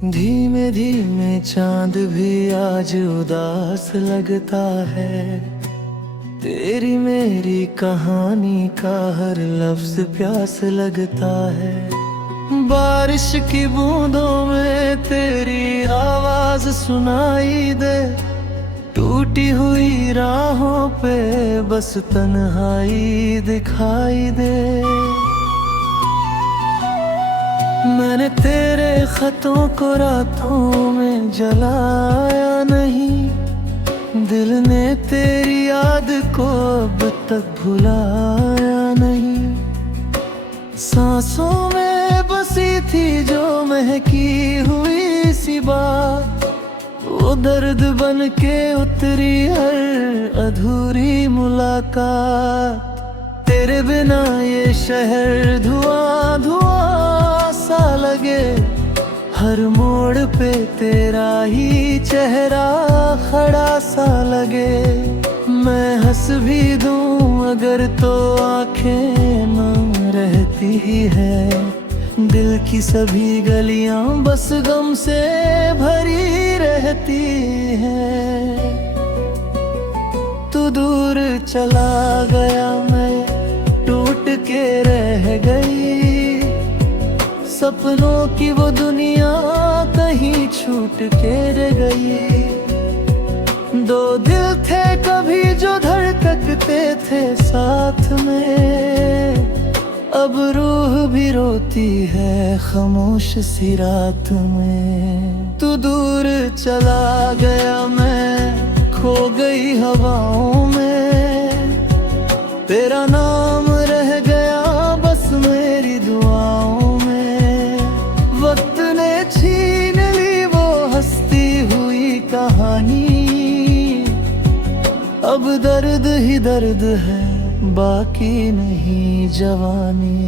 धीमे धीमे चांद भी आज उदास लगता है। तेरी मेरी कहानी का हर लफ्ज प्यास लगता है। बारिश की बूंदों में तेरी आवाज सुनाई दे। टूटी हुई राहों पे बस तन्हाई दिखाई दे। मैंने तेरे खतों को रातों में जलाया नहीं। दिल ने तेरी याद को अब तक भुलाया नहीं। सांसों में बसी थी जो महकी हुई सी बात, वो दर्द बन के उतरी हर अधूरी मुलाकात। तेरे बिना ये शहर धुआं धुआं सा लगे। हर मोड़ पे तेरा ही चेहरा खड़ा सा लगे। मैं हंस भी दूं अगर तो आंखें न रहती ही है। दिल की सभी गलियां बस गम से भरी रहती है। तू दूर चला गया, मैं टूट के रह गई। सपनों की वो दुनिया कहीं छूट के रह गई। दो दिल थे कभी जो धड़कते थे साथ में। अब रूह भी रोती है खामोश सी रात में। तू दूर चला गया, मैं खो गई हवाओं में। तेरा नाम रह गया बस मेरी दुआओं में। वक्त ने छीन ली वो हंसती हुई कहानी। अब दर्द ही दर्द है, बाकी नहीं जवानी।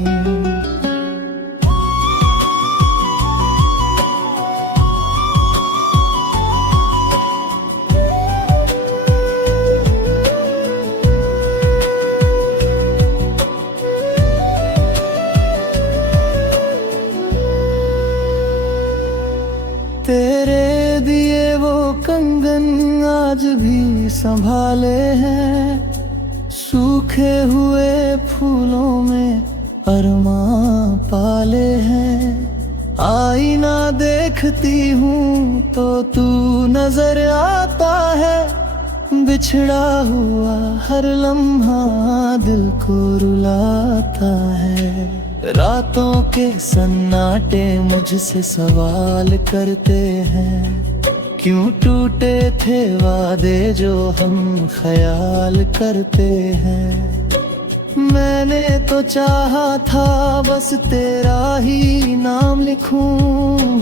तेरे दिए वो कंगन आज भी संभाले हैं। सूखे हुए फूलों में अरमां पाले हैं। आईना देखती हूँ तो तू नजर आता है। बिछड़ा हुआ हर लम्हा दिल को रुलाता है। रातों के सन्नाटे मुझसे सवाल करते हैं। क्यों टूटे थे वादे जो हम ख्याल करते हैं। मैंने तो चाहा था बस तेरा ही नाम लिखूं।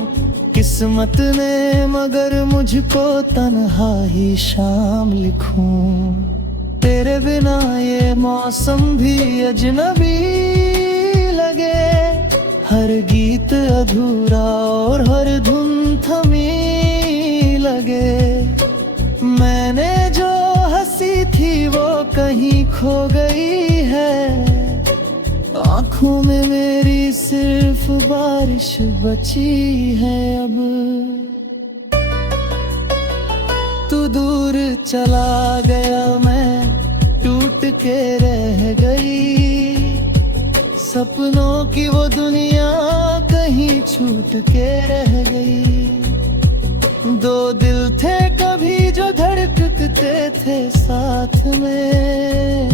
किस्मत ने मगर मुझको तन्हा ही शाम लिखूं। तेरे बिना ये मौसम भी अजनबी लगे। हर गीत अधूरा और हर धुन थमी लगे। मैंने जो हंसी थी वो कहीं खो गई है। आँखों में मेरी सिर्फ बारिश बची है अब। तू दूर चला गया, मैं टूट के रह गई। सपनों की वो दुनिया कहीं छूट के रह गई। दो दिल थे कभी जो धड़कते थे साथ में।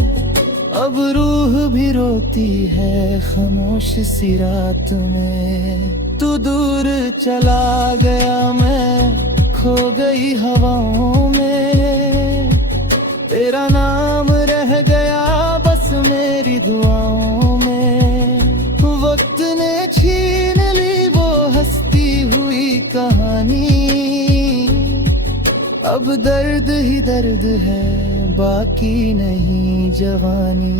अब रूह भी रोती है खामोश सी रात में। तू दूर चला गया, मैं खो गई हवाओं में। तेरा नाम रह गया बस मेरी दुआओं में। वक्त ने छीन ली वो हंसती हुई कहानी। अब दर्द ही दर्द है, बाकी नहीं जवानी।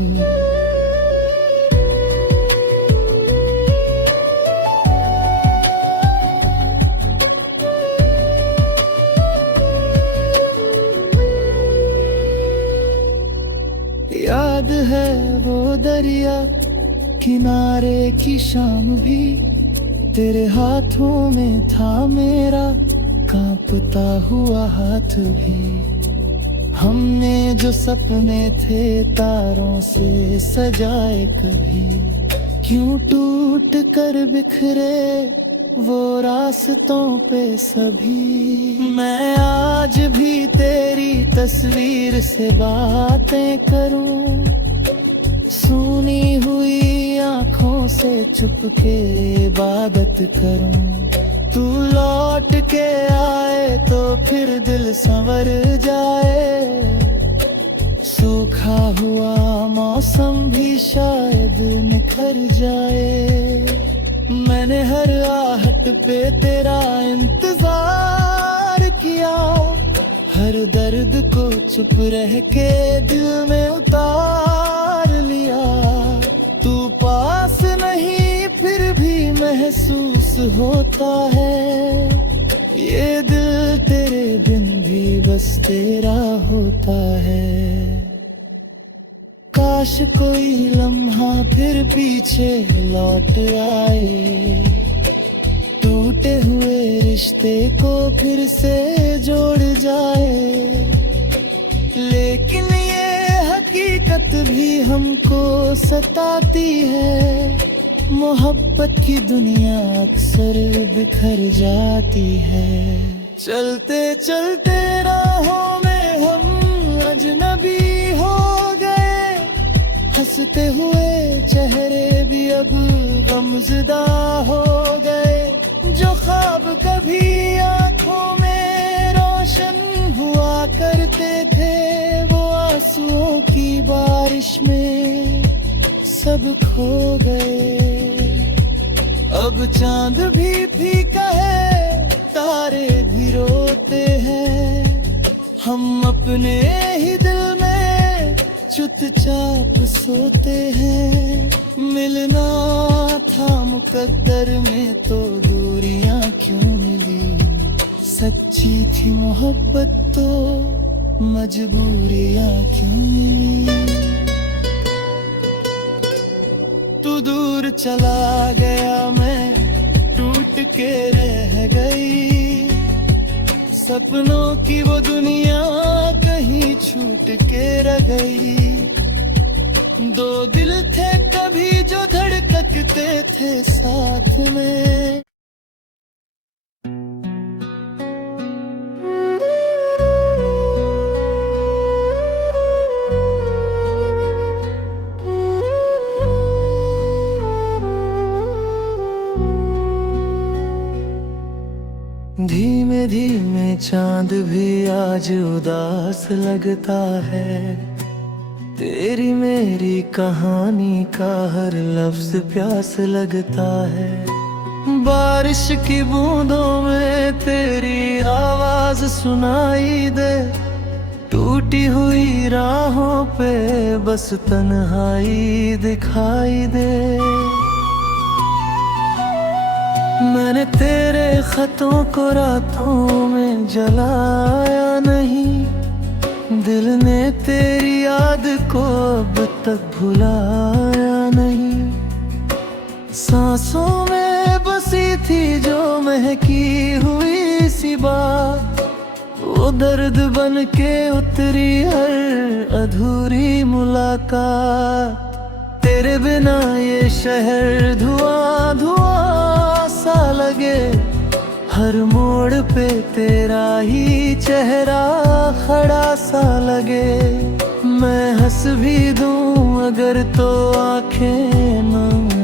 याद है वो दरिया किनारे की शाम भी। तेरे हाथों में था मेरा कांपता हुआ हाथ भी। हमने जो सपने थे तारों से सजाए कभी, क्यों टूट कर बिखरे वो रास्तों पे सभी। मैं आज भी तेरी तस्वीर से बातें करूं, सुनी हुई आंखों से चुपके इबादत करूं। तू लौट के आए तो फिर दिल संवर जाए, सूखा हुआ मौसम भी शायद निखर जाए। मैंने हर आहट पे तेरा इंतजार किया, हर दर्द को चुप रह के दिल में उतार लिया। तू पास नहीं फिर भी महसूस होता है, ये दिल तेरे बिन भी बस तेरा होता है। काश कोई लम्हा फिर पीछे लौट आए, टूटे हुए रिश्ते को फिर से जोड़ जाए। लेकिन ये हकीकत भी हमको सताती है, मोहब्बत की दुनिया अक्सर बिखर जाती है। चलते चलते राहों में हम अजनबी हो गए, हंसते हुए चेहरे भी अब गमज़दा हो गए। जो ख्वाब कभी आंखों में रोशन हुआ करते थे, वो आंसुओं की बारिश में सब खो गए। अब चांद भी फीका है, तारे भी रोते हैं, हम अपने ही दिल में चुपचाप सोते हैं। मिलना था मुकद्दर में तो दूरियां क्यों मिली, सच्ची थी मोहब्बत तो मजबूरियां क्यों मिली। तू दूर चला गया मैं टूट के रह गई, सपनों की वो दुनिया कहीं छूट के रह गई। दो दिल थे कभी जो धड़कते थे साथ में। धीमे धीमे चांद भी आज उदास लगता है, तेरी मेरी कहानी का हर लफ्ज प्यास लगता है। बारिश की बूंदों में तेरी आवाज सुनाई दे, टूटी हुई राहों पे बस तन्हाई दिखाई दे। मैंने तेरे खतों को रातों में जलाया नहीं, दिल ने तेरी याद को अब तक भुलाया नहीं। सांसों में बसी थी जो महकी हुई सी बात, वो दर्द बन के उतरी हर अधूरी मुलाकात। तेरे बिना ये शहर धुआं धुआं सा लगे, हर मोड़ पे तेरा ही चेहरा खड़ा सा लगे। मैं हंस भी दूं अगर तो आंखें न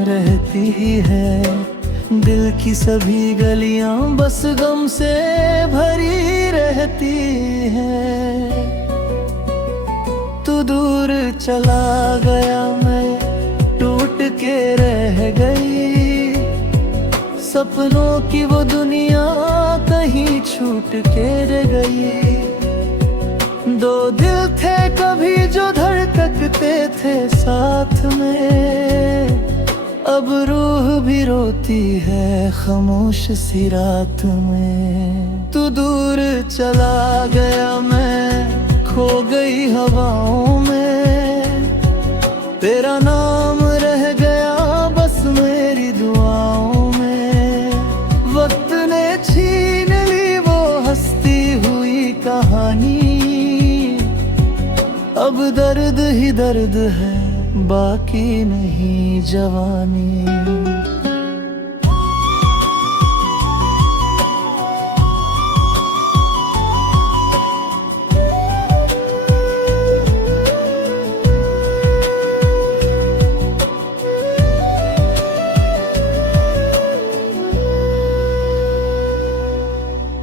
रहती ही है, दिल की सभी गलियां बस गम से भरी रहती हैं। तू दूर चला गया मैं टूट के रह गई, सपनों की वो दुनिया कहीं छूट के रह गई। दो दिल थे कभी जो धड़कते थे साथ में, अब रूह भी रोती है खामोश सी रात में। तू दूर चला गया मैं खो गई हवाओं में, तेरा नाम रह गया बस मेरी दुआओं में। दर्द है, बाकी नहीं जवानी।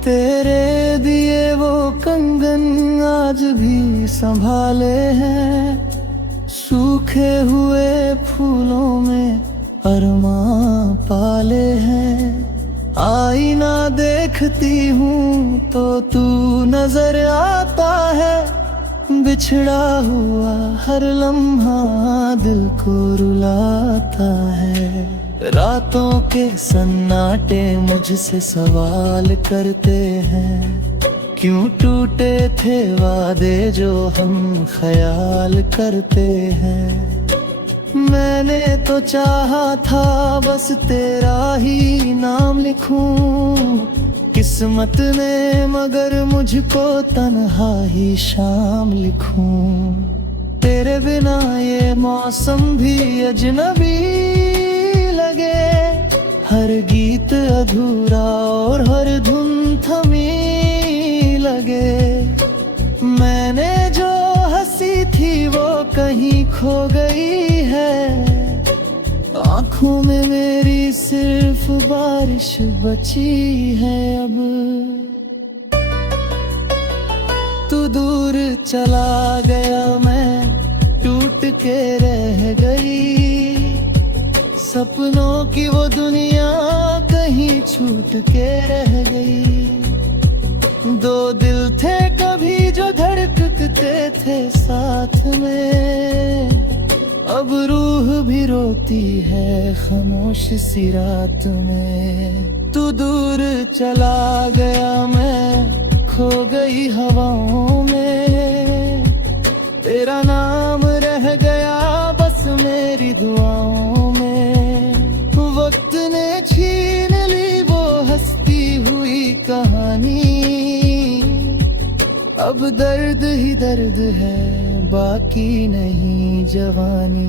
तेरे दिए वो कंगन आज भी संभाले हैं, सूखे हुए फूलों में अरमां पाले हैं। आईना देखती हूँ तो तू नजर आता है, बिछड़ा हुआ हर लम्हा दिल को रुलाता है। रातों के सन्नाटे मुझसे सवाल करते हैं, क्यों टूटे थे वादे जो हम ख्याल करते हैं। मैंने तो चाहा था बस तेरा ही नाम लिखूं, किस्मत ने मगर मुझको तन्हा ही शाम लिखूं। तेरे बिना ये मौसम भी अजनबी लगे, हर गीत अधूरा और हर धुन थमी लगे। मैंने जो हंसी थी वो कहीं खो गई है, आँखों में मेरी सिर्फ बारिश बची है अब। तू दूर चला गया, मैं टूट के रह गई। सपनों की वो दुनिया कहीं छूट के रह गई। दो दिल थे कभी जो धड़कते थे साथ में, अब रूह भी रोती है खामोश सी रात में। तू दूर चला गया, मैं खो गई हवाओं में। तेरा नाम रह गया बस मेरी दुआओं में। वक्त ने छीन ली वो हंसती हुई कहानी, अब दर्द ही दर्द है, बाकी नहीं जवानी।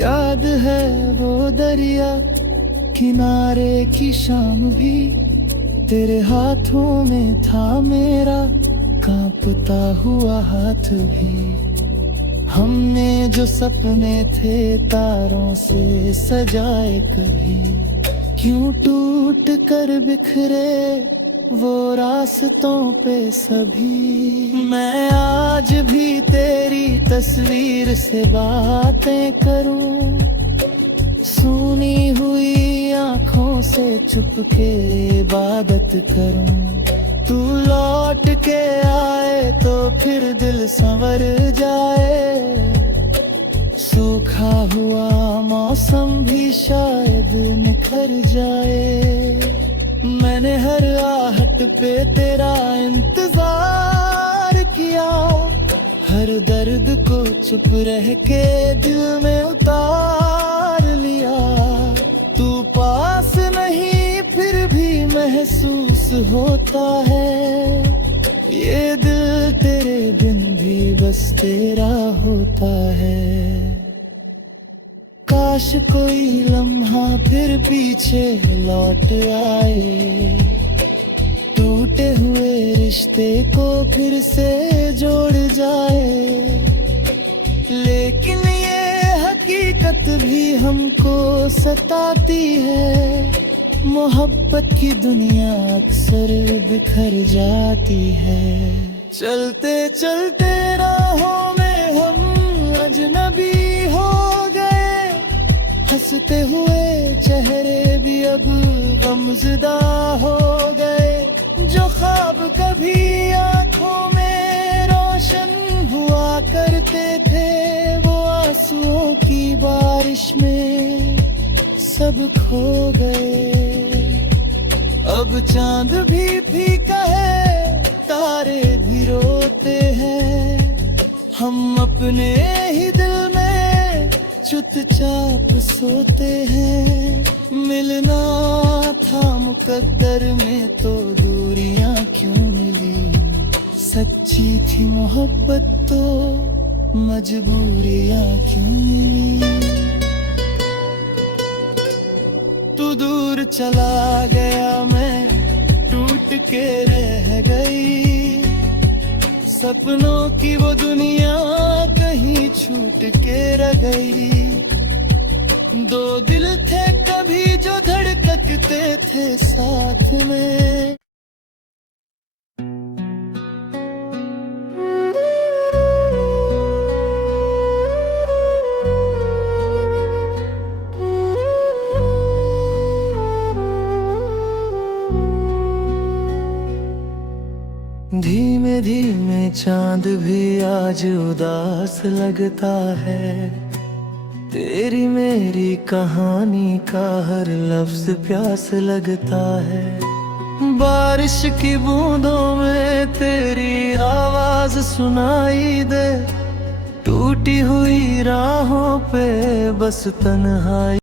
याद है वो दरिया किनारे की शाम भी, तेरे हाथों में था मेरा कांपता हुआ हाथ भी। हमने जो सपने थे तारों से सजाए कभी, क्यों टूट कर बिखरे वो रास्तों पे सभी। मैं आज भी तेरी तस्वीर से बातें करूं, सुनी हुई आंखों से चुपके इबादत करूं। तू लौट के आए तो फिर दिल संवर जाए, सूखा हुआ मौसम भी शायद निखर जाए। मैंने हर आहट पे तेरा इंतजार किया, हर दर्द को चुप रह के दिल में उतार लिया। तू पास नहीं फिर भी महसूस होता है, ये दिल तेरे बिन भी बस तेरा होता है। काश कोई लम्हा फिर पीछे लौट आए, टूटे हुए रिश्ते को फिर से जोड़ जाए। लेकिन ये हकीकत भी हमको सताती है, मोहब्बत की दुनिया अक्सर बिखर जाती है। चलते चलते राहों में हम अजनबी हो गए, हंसते हुए चेहरे भी अब गमज़दा हो गए। जो ख्वाब कभी आंखों में रोशन हुआ करते थे, वो आंसुओं की बारिश में सब खो गए। अब चांद भी फीका है, तारे भी रोते हैं, हम अपने ही दिल में चुपचाप सोते हैं। मिलना था मुकद्दर में तो दूरियां क्यों मिली। सच्ची थी मोहब्बत तो मजबूरियां क्यों मिली। तू दूर चला गया मैं टूट के रह गई। सपनों की वो दुनिया कहीं छूट के रह गई। दो दिल थे कभी जो धड़कते थे साथ में। धीमे धीमे चांद भी आज उदास लगता है। तेरी मेरी कहानी का हर लफ्ज प्यास लगता है। बारिश की बूंदों में तेरी आवाज सुनाई दे। टूटी हुई राहों पे बस तन्हाई।